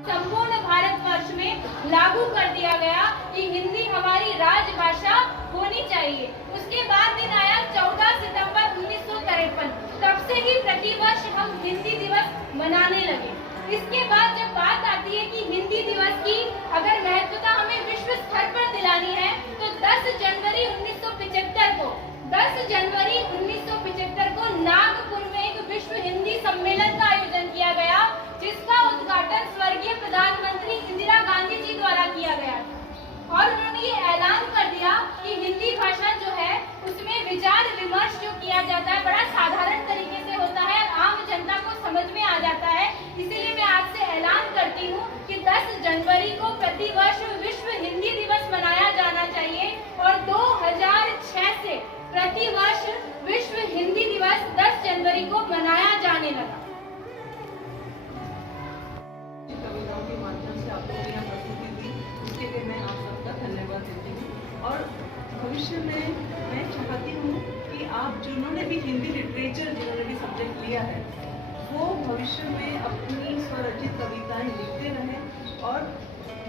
संपूर्ण भारतवर्ष में लागू कर दिया गया कि हिंदी हमारी राजभाषा होनी चाहिए। उसके बाद दिन आया 14 सितंबर 1953। तब से ही प्रतिवर्ष हम हिंदी दिवस मनाने लगे। इसके बाद जब बात आती है कि हिंदी दिवस की अगर महत्वता हमें विश्व स्तर पर दिलानी है तो 10 जनवरी 1975 को नागपुर में एक विश्व हिंदी सम्मेलन का आयोजन किया गया, जिसका उद्घाटन स्वर्गीय प्रधानमंत्री इंदिरा गांधी जी द्वारा किया गया और उन्होंने ये ऐलान कर दिया कि हिंदी भाषा जो है उसमें विचार विमर्श जो किया जाता है बड़ा साधारण तरीके से होता है और आम जनता को समझ में आ जाता है। इसीलिए मैं आज से ऐलान करती हूँ कि 10 जनवरी को प्रतिवर्ष विश्व हिंदी दिवस मनाया जाना चाहिए और 2006 से प्रतिवर्ष विश्व हिंदी दिवस 10 जनवरी को मनाया जाने लगा। कविताओं के माध्यम से आप लोगों ने यहाँ प्रस्तुति दी, उसके लिए मैं आप सबका धन्यवाद देती हूँ। और भविष्य में मैं चाहती हूँ कि आप जिन्होंने भी हिंदी लिटरेचर जिन्होंने भी सब्जेक्ट लिया है वो भविष्य में अपनी स्वरचित कविताएं लिखते रहें। और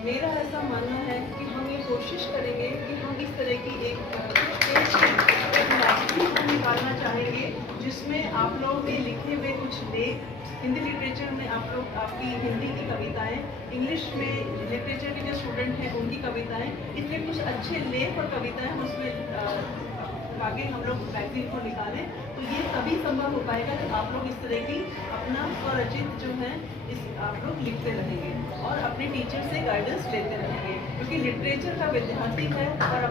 मेरा ऐसा मानना है कि हम ये कोशिश करेंगे कि हम इस तरह की एक निकालना चाहेंगे जिसमें आप लोगों के लिखे हुए कुछ लेख हिंदी लिटरेचर में आप लोग आपकी हिंदी की कविताएं, इंग्लिश में लिटरेचर के जो स्टूडेंट हैं उनकी कविताएं, इसलिए कुछ अच्छे लेख और कविताएं हम उसमें आगे हम लोग मैगजीन को निकालें। तो ये तभी संभव हो पाएगा कि आप लोग इस तरह की अपना स्वरचित जो है इस आप लोग लिखते रहेंगे और अपने टीचर से गाइडेंस लेते रहेंगे, क्योंकि लिटरेचर का विद्यार्थी है और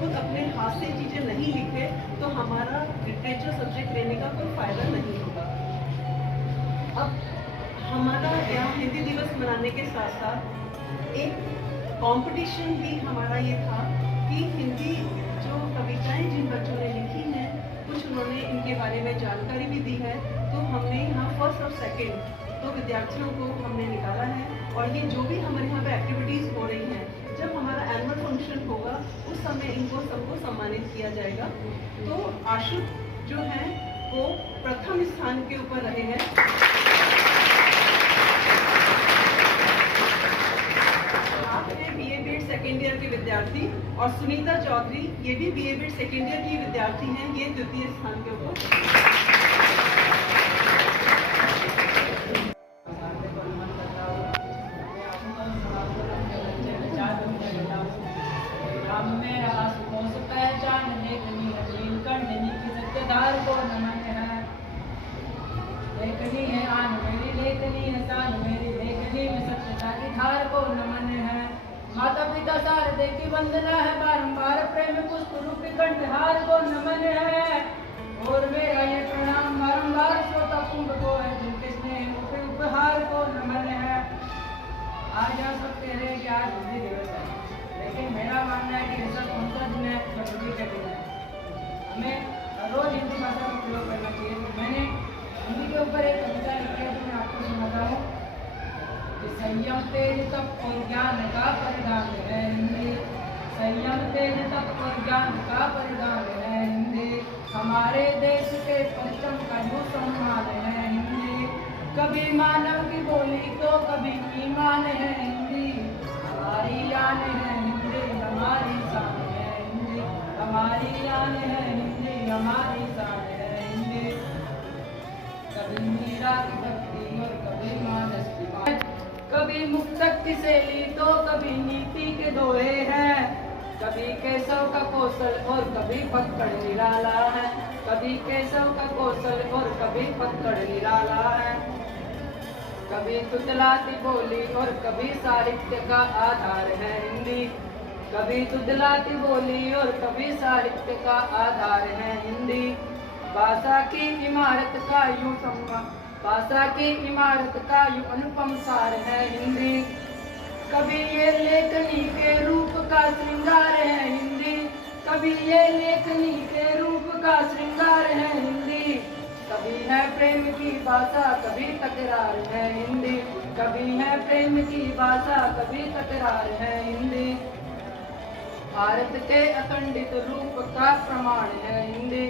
खुद अपने हाथ से चीज़ें नहीं लिखे तो हमारा लिटरेचर सब्जेक्ट लेने का कोई फायदा नहीं होगा। अब हमारा यहाँ हिंदी दिवस मनाने के साथ साथ एक कंपटीशन भी हमारा ये था कि हिंदी जो कविताएं जिन बच्चों ने लिखी हैं कुछ उन्होंने इनके बारे में जानकारी भी दी है, तो हमने यहाँ फर्स्ट और सेकंड तो विद्यार्थियों को हमने निकाला है। और ये जो भी हमारे यहाँ पे एक्टिविटीज़ हो रही हैं, जब हमारा एनुअल फंक्शन होगा उस समय इनको सबको सम्मानित किया जाएगा। तो आशु जो है वो प्रथम स्थान के ऊपर रहे हैं। आप हैं BA BEd सेकेंड ईयर के विद्यार्थी और सुनीता चौधरी ये भी BA BEd सेकेंड ईयर की विद्यार्थी हैं, ये द्वितीय स्थान के ऊपर। को नमन है, लेखनी है आन मेरी लेखनी है तान मेरी लेखनी में सत्यता की धार को नमन है। माता पिता शारदे की वंदना है, बारंबार प्रेम पुष्प रूपी कंठहार को नमन है। और मेरा ये प्रणाम बारंबार श्रोता कुंभ को है, जिनके स्नेह रूपी उपहार को नमन है। आज यहाँ सब कह रहे हैं कि आज हिंदी दिवस है, लेकिन मेरा मानना है कि ऐसा कौन सा दिन है प्रकृति के दिन है। हमें रोज हिंदी भाषा का प्रयोग करना चाहिए। तो मैंने हिंदी के ऊपर एक कविता लिखी है जो मैं आपको सुनाता हूँ कि संयम तेज तप और ज्ञान का परिधान है हिंदी। संयम तेज तप और ज्ञान का परिधान है हिंदी। हमारे देश के परचम का जो सम्मान है हिंदी। कभी मानव की बोली तो कभी ईमान है हिंदी। हमारी यान है हिंदी, हमारी शान है हिंदी। हमारी यान है हिंदी, हमारी शान है हिंदी। कभी मीरा की भक्ति और कभी मानस की बात, कभी मुक्तक की शैली तो कभी नीति के दोहे हैं। कभी केशव का कौशल और कभी पकड़ निराला है। कभी केशव का कौशल और कभी पकड़ निराला है। कभी तुतलाती बोली और कभी साहित्य का आधार है हिंदी। कभी तुतलाती बोली और कभी साहित्य का आधार है हिंदी। भाषा की इमारत का यूं भाषा की इमारत का यूं अनुपम सार है हिंदी। कभी ये लेखनी के रूप का श्रृंगार है हिंदी। कभी ये लेखनी के रूप का श्रृंगार है हिंदी। कभी है प्रेम की भाषा कभी तकरार है हिंदी। कभी है प्रेम की भाषा कभी तकरार है हिंदी। भारत के अखंडित रूप का प्रमाण है हिंदी।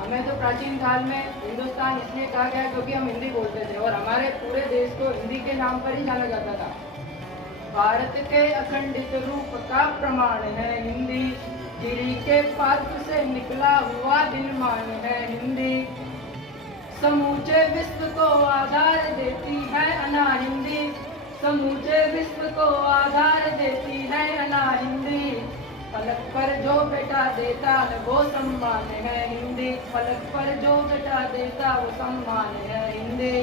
हमें तो प्राचीन काल में हिंदुस्तान इसलिए कहा गया क्योंकि हम हिंदी बोलते थे और हमारे पूरे देश को हिंदी के नाम पर ही जाना जाता था। भारत के अखंडित रूप का प्रमाण है हिंदी, गिरी के पात्र से निकला हुआ दिनमान है हिंदी, समूचे विश्व को आधार देती है अना हिंदी, समूचे विश्व को आधार देती है अना हिंदी, फलक पर जो बेटा देता है वो सम्मान है हिंदी, फलक पर जो बेटा देता वो सम्मान है हिंदी।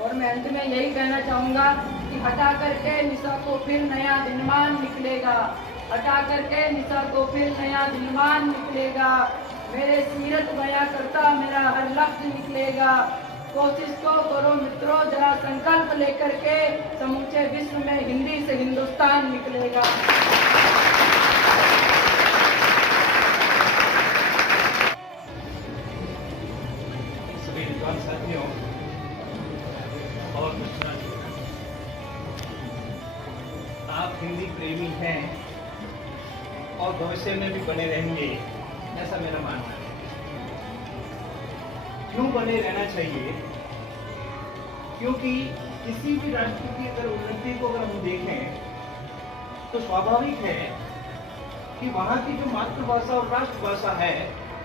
और मैं अंत में यही कहना चाहूँगा कि हटा करके निशा को फिर नया दिनमान निकलेगा, हटा करके निशा को फिर नया दिनमान निकलेगा, मेरे सीरत बयां करता मेरा हर लफ्ज निकलेगा, कोशिश को करो मित्रों जरा संकल्प लेकर के, समूचे विश्व में हिंदी से हिंदुस्तान निकलेगा। सभी विद्वान साथियों और मित्रों, आप हिंदी प्रेमी हैं और भविष्य में भी बने रहेंगे, ऐसा मेरा मानना है। क्यों बने रहना चाहिए? क्योंकि किसी भी राष्ट्र की अगर उन्नति को अगर हम देखें तो स्वाभाविक है कि वहाँ की जो मातृभाषा और राष्ट्रभाषा है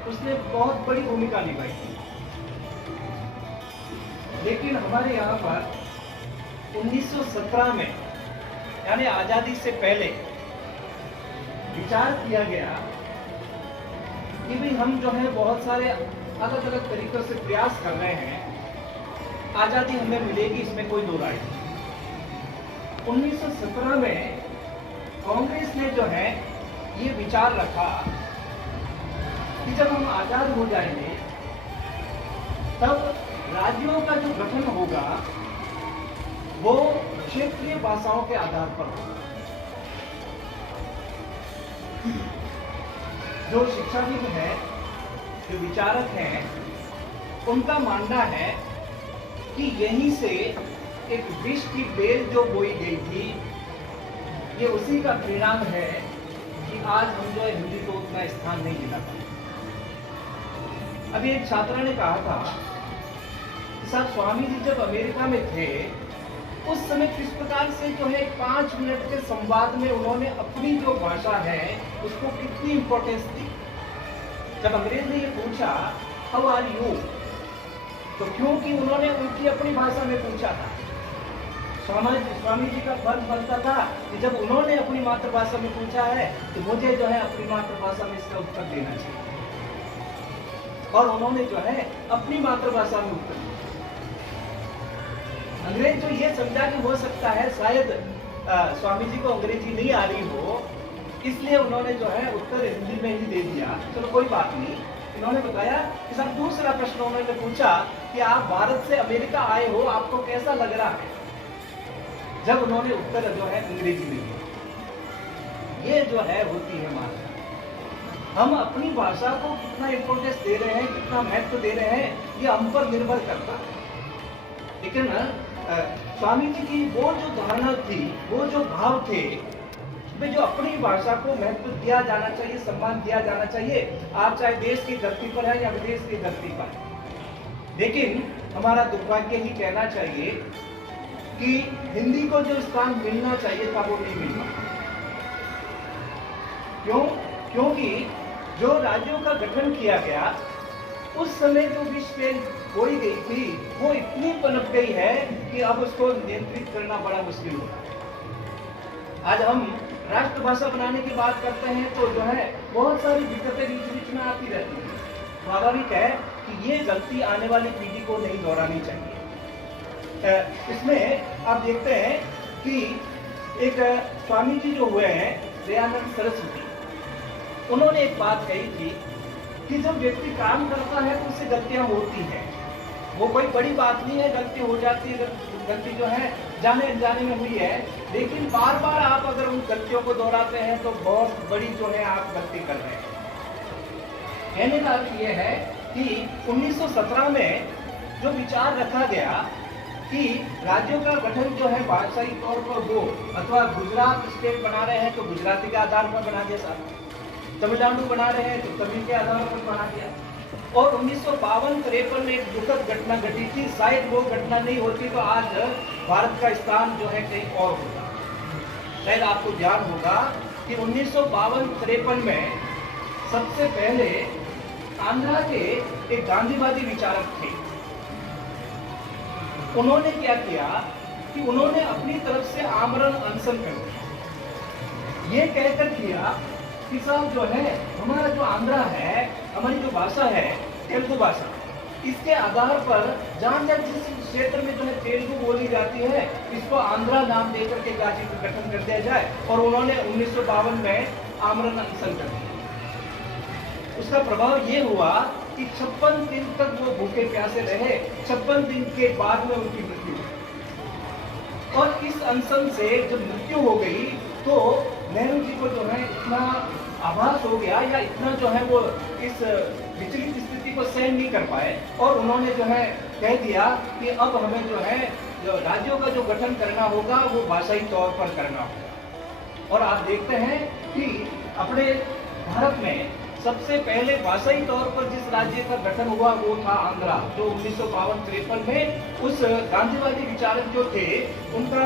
उसने बहुत बड़ी भूमिका निभाई थी। लेकिन हमारे यहाँ पर 1917 में यानी आजादी से पहले विचार किया गया कि भाई हम जो है बहुत सारे अलग अलग तरीकों से प्रयास कर रहे हैं, आजादी हमें मिलेगी इसमें कोई दो राय नहीं। 1917 में कांग्रेस ने जो है ये विचार रखा कि जब हम आजाद हो जाएंगे तब राज्यों का जो गठन होगा वो क्षेत्रीय भाषाओं के आधार पर होगा। जो शिक्षाविद है, जो विचारक हैं, उनका मानना है कि यहीं से एक विष की बेल जो बोई गई थी, ये उसी का परिणाम है कि आज हम जो है हिंदी को उतना स्थान नहीं मिला पाए। अभी एक छात्रा ने कहा था कि साहब स्वामी जी जब अमेरिका में थे उस समय किस प्रकार से जो है 5 मिनट के संवाद में उन्होंने अपनी जो भाषा है उसको कितनी इंपॉर्टेंस दी। जब अंग्रेज ने ये पूछा हाउ आर यू, तो क्योंकि उन्होंने उनकी अपनी भाषा में पूछा था, स्वामी जी का फर्ज बनता था कि जब उन्होंने अपनी मातृभाषा में पूछा है तो मुझे जो है अपनी मातृभाषा में इसका उत्तर देना चाहिए, और उन्होंने जो है अपनी मातृभाषा में उत्तर दिया। अंग्रेज जो ये समझा कि हो सकता है शायद स्वामी जी को अंग्रेजी नहीं आ रही हो, इसलिए उन्होंने जो है उत्तर हिंदी में ही दे दिया। चलो कोई बात नहीं। इन्होंने बताया कि सर दूसरा प्रश्न उन्होंने पूछा कि आप भारत से अमेरिका आए हो, आपको कैसा लग रहा है? जब उन्होंने उत्तर जो है अंग्रेजी में दिया। ये जो है होती है मात्रा। हम अपनी भाषा को कितना इंपोर्टेंस दे रहे हैं, कितना महत्व दे रहे हैं, ये हम पर निर्भर करता है। लेकिन स्वामी जी की वो जो धारणा थी, वो जो भाव थे, में जो अपनी भाषा को महत्व दिया जाना चाहिए, सम्मान दिया जाना चाहिए, आप चाहे देश की धरती पर है या विदेश की धरती पर। लेकिन हमारा दुर्भाग्य ही कहना चाहिए कि हिंदी को जो स्थान मिलना चाहिए था वो नहीं मिल पाता। क्यों? क्योंकि जो राज्यों का गठन किया गया उस समय जो विषय बोई गई थी वो इतनी पनप गई है कि अब उसको नियंत्रित करना बड़ा मुश्किल होता है। आज हम राष्ट्रभाषा बनाने की बात करते हैं तो जो है बहुत सारी दिक्कतें बीच बीच में आती रहती हैं। स्वाभाविक है कि ये गलती आने वाली पीढ़ी को नहीं दोहरानी चाहिए। इसमें आप देखते हैं कि एक स्वामी जी जो हुए हैं दयानंद सरस्वती, उन्होंने एक बात कही थी कि जब व्यक्ति काम करता है तो उससे गलतियां होती हैं, वो कोई बड़ी बात नहीं है, गलती हो जाती है, गलती जो है जाने अनजाने में हुई है, लेकिन बार बार आप अगर उन गलतियों को दोहराते हैं तो बहुत बड़ी जो है आप गलती कर रहे हैं। कहने का अर्थ ये है कि 1917 में जो विचार रखा गया कि राज्यों का गठन जो है भाषाई तौर पर हो, अथवा गुजरात स्टेट बना रहे हैं तो गुजराती के आधार पर बना दिया, साहब तमिलनाडु बना रहे हैं तो तमिल के आधार पर बना दिया, और 1952-53 में एक दुखद घटना घटी थी। शायद वो घटना नहीं होती तो आज भारत का स्थान जो है कहीं और होता। शायद आपको ध्यान होगा कि 1952-53 में सबसे पहले आंध्रा के एक गांधीवादी विचारक थे। उन्होंने क्या किया कि उन्होंने अपनी तरफ से आमरण अनशन कर दिया। ये कहकर किया कि साहब जो है हमारा जो आंध्रा है, हमारी जो भाषा है तेलुगु भाषा, इसके आधार पर जहां जहां जिस क्षेत्र में जो है तेलुगु बोली जाती है इसको आंध्रा नाम देकर के राज्य का गठन कर दिया जाए। और उन्होंने 1952 में आमरण अनशन कर दिया। उसका प्रभाव ये हुआ कि 56 दिन तक वो भूखे प्यासे रहे। 56 दिन के बाद में उनकी मृत्यु हुई। और इस अनशन से जब मृत्यु हो गई तो नेहरू जी को जो है इतना आभास हो गया या इतना जो है वो इस विचलित स्थिति को सहन नहीं कर पाए और उन्होंने जो है कह दिया कि अब हमें जो है जो राज्यों का जो गठन करना होगा वो भाषाई तौर पर करना होगा। और आप देखते हैं कि अपने भारत में सबसे पहले भाषाई तौर पर जिस राज्य का गठन हुआ वो था आंध्रा, जो 1952-53 में उस गांधीवादी विचारक जो थे उनका